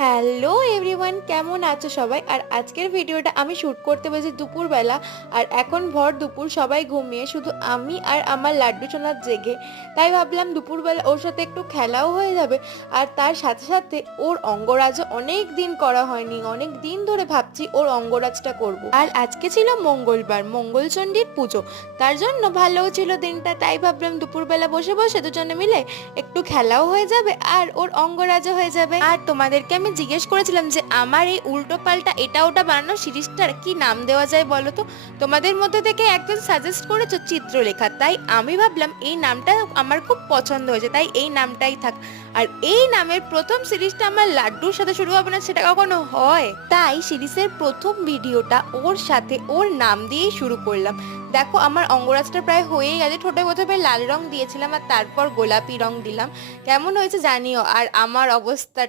Hello everyone, কেমন আছো সবাই? আর আজকের ভিডিওটা আমি শ্যুট করতে বসেছি দুপুরবেলা। আর এখন ভর দুপুর, সবাই ঘুমিয়ে, শুধু আমি আর আমার লাড্ডু সোনার জেগে। তাই ভাবলাম দুপুরবেলা ওর সাথে একটু খেলাও হয়ে যাবে। আর তার সাথে সাথে ওর অঙ্গরাজও অনেক দিন করা হয়নি, অনেক দিন ধরে ভাবছি ওর অঙ্গরাজটা করব। আর আজকে ছিল মঙ্গলবার, মঙ্গলচণ্ডীর পুজো। তার জন্য ভালোও ছিল দিনটা, তাই ভাবলাম দুপুরবেলা বসে বসে দুজনে মিলে একটু খেলাও হয়ে যাবে আর ওর অঙ্গরাজও হয়ে যাবে। আর তোমাদেরকে আমি জিজ্ঞেস করেছিলাম যে আমার এই উল্টো পাল্টা এটা ওটা বানানো সিরিজটার কি নাম দেওয়া যায় বলো তো। তোমাদের মধ্যে থেকে একজন সাজেস্ট করেছো চিত্রলেখা, তাই আমি ভাবলাম এই নামটা আমার খুব পছন্দ হয়েছে, তাই এই নামটাই থাক। আর এই নামের প্রথম সিরিজটা আমার লাড্ডুর সাথে শুরু হবে না, সেটা কখনো হয়? তাই সিরিজের প্রথম ভিডিওটা ওর সাথে ওর নাম দিয়েই শুরু করলাম। দেখো আমার অঙ্গরাজটা প্রায় হয়েই গেছে। ঠোঁটে প্রথমে লাল রং দিয়েছিলাম আর তারপর গোলাপি রং দিলাম। কেমন হয়েছে জানিও। আর আমার অবস্থাটা